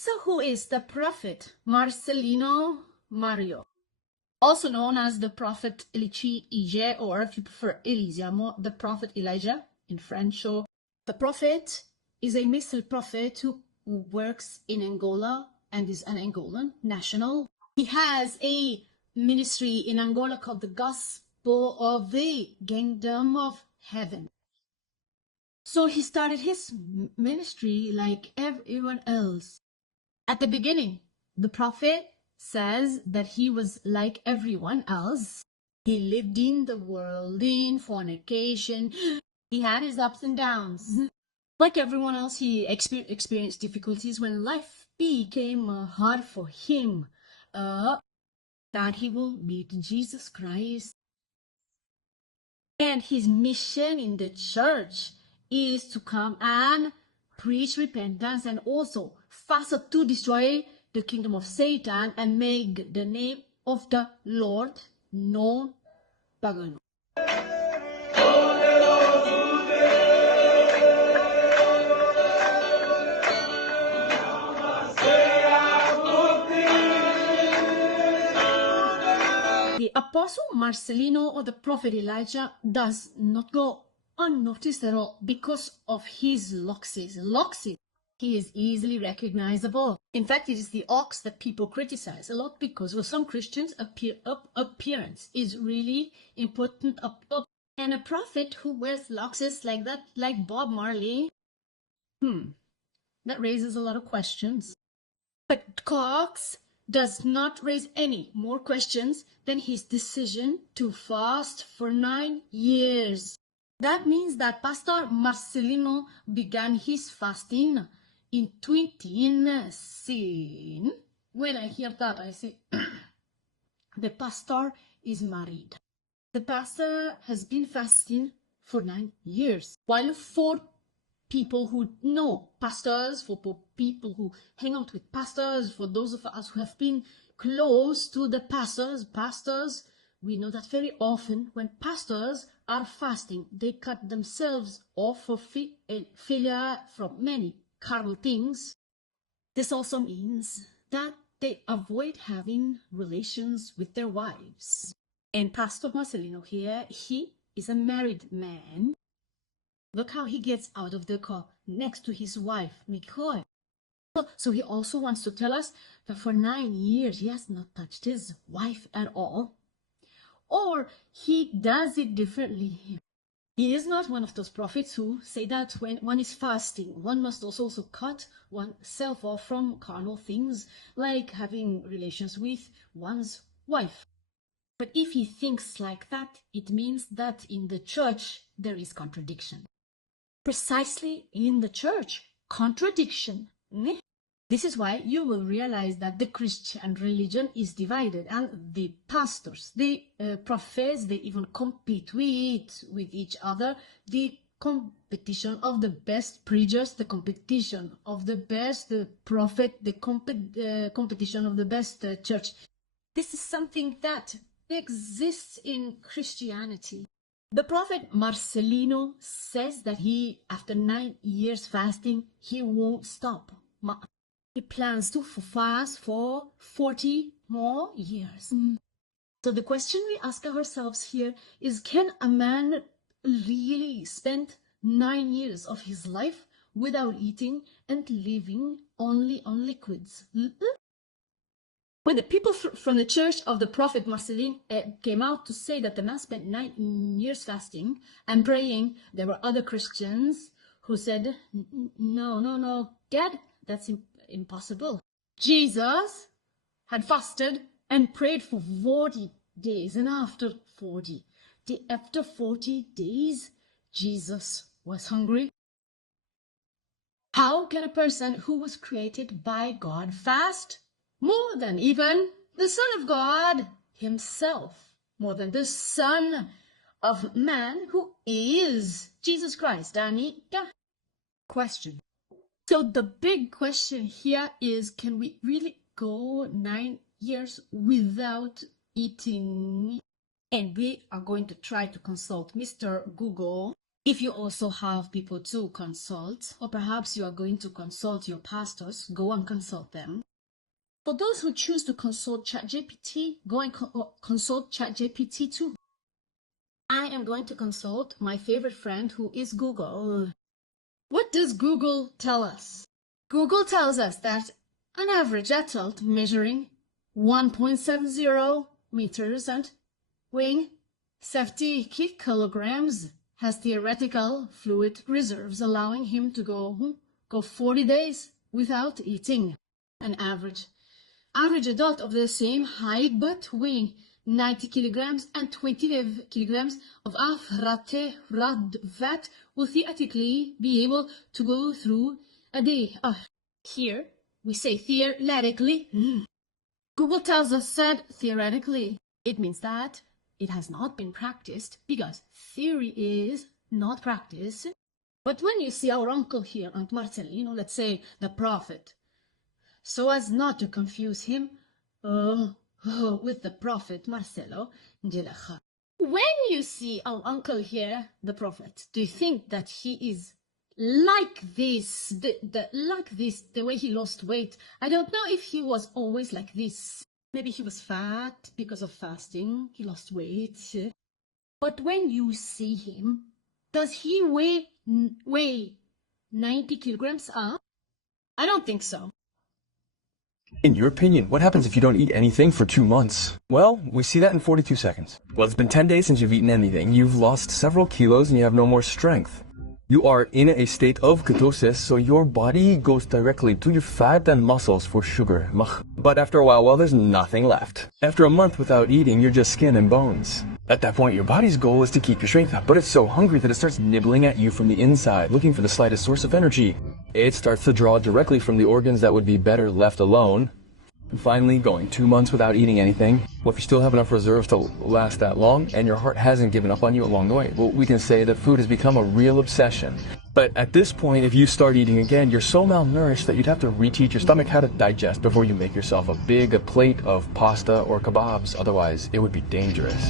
So who is the prophet Marcelino Mario? Also known as the prophet Elijah, or if you prefer Elisiamo, the prophet Elijah in French. So the prophet is a missile prophet who works in Angola and is an Angolan national. He has a ministry in Angola called the Gospel of the Kingdom of Heaven. So he started his ministry like everyone else. At the beginning, the prophet says that he was like everyone else. He lived in the world in fornication. He had his ups and downs. Like everyone else, he experienced difficulties when life became hard for him. That he will meet Jesus Christ. And his mission in the church is to come and preach repentance and also fast to destroy the kingdom of Satan and make the name of the Lord known. Pagano. The apostle Marcelino or the prophet Elijah does not go unnoticed at all because of his loxes. He is easily recognizable. In fact, it is the ox that people criticize a lot because for some Christians, appearance is really important. And a prophet who wears loxes like that, like Bob Marley, that raises a lot of questions. But Cox does not raise any more questions than his decision to fast for 9 years. That means that Pastor Marcelino began his fasting in 2010. When I hear that, I say, the pastor is married. The pastor has been fasting for 9 years, while for people who know pastors, for people who hang out with pastors, for those of us who have been close to the pastors, we know that very often when pastors are fasting, they cut themselves off for failure from many carnal things. This also means that they avoid having relations with their wives. And Pastor Marcelino here, he is a married man. Look how he gets out of the car next to his wife, Nicole. So he also wants to tell us that for 9 years he has not touched his wife at all. Or he does it differently. He is not one of those prophets who say that when one is fasting, one must also cut oneself off from carnal things, like having relations with one's wife. But if he thinks like that, it means that in the church there is contradiction. Precisely in the church, contradiction. This is why you will realize that the Christian religion is divided, and the pastors, they profess, they even compete with each other. The competition of the best preachers, the competition of the best prophet, the competition of the best church. This is something that exists in Christianity. The prophet Marcelino says that after 9 years fasting, he won't stop. He plans to fast for 40 more years. So the question we ask ourselves here is, can a man really spend 9 years of his life without eating and living only on liquids? When the people from the church of the prophet Marcelin came out to say that the man spent 9 years fasting and praying, there were other Christians who said, no, Dad, that's impossible. Jesus had fasted and prayed for 40 days, and after 40 days, Jesus was hungry. How can a person who was created by God fast? More than even the Son of God himself, more than the Son of Man who is Jesus Christ. Danica? Question. So the big question here is, can we really go 9 years without eating? And we are going to try to consult Mr. Google. If you also have people to consult, or perhaps you are going to consult your pastors, go and consult them. For those who choose to consult ChatGPT, go and consult ChatGPT too. I am going to consult my favorite friend, who is Google. What does Google tell us? Google tells us that an average adult measuring 1.70 meters and weighing 70 kilograms has theoretical fluid reserves, allowing him to go 40 days without eating. An average adult of the same height but weighing 90 kilograms and 20 kilograms of afterate fat will theoretically be able to go through a day. Here we say theoretically. Google tells us that theoretically. It means that it has not been practiced, because theory is not practice. But when you see our uncle here, Aunt Marcelino, let's say the prophet, so as not to confuse him with the prophet Marcelo, when you see our uncle here, the prophet, do you think that he is like this, the way he lost weight? I don't know if he was always like this. Maybe he was fat because of fasting, he lost weight. But when you see him, does he weigh 90 kilograms up? I don't think so. In your opinion, what happens if you don't eat anything for 2 months? Well, we see that in 42 seconds. Well, it's been 10 days since you've eaten anything. You've lost several kilos and you have no more strength. You are in a state of ketosis, so your body goes directly to your fat and muscles for sugar. But after a while, well, there's nothing left. After a month without eating, you're just skin and bones. At that point, your body's goal is to keep your strength up, but it's so hungry that it starts nibbling at you from the inside, looking for the slightest source of energy. It starts to draw directly from the organs that would be better left alone. And finally, going 2 months without eating anything. Well, if you still have enough reserves to last that long, and your heart hasn't given up on you along the way, well, we can say that food has become a real obsession. But at this point, if you start eating again, you're so malnourished that you'd have to reteach your stomach how to digest before you make yourself a big plate of pasta or kebabs. Otherwise, it would be dangerous.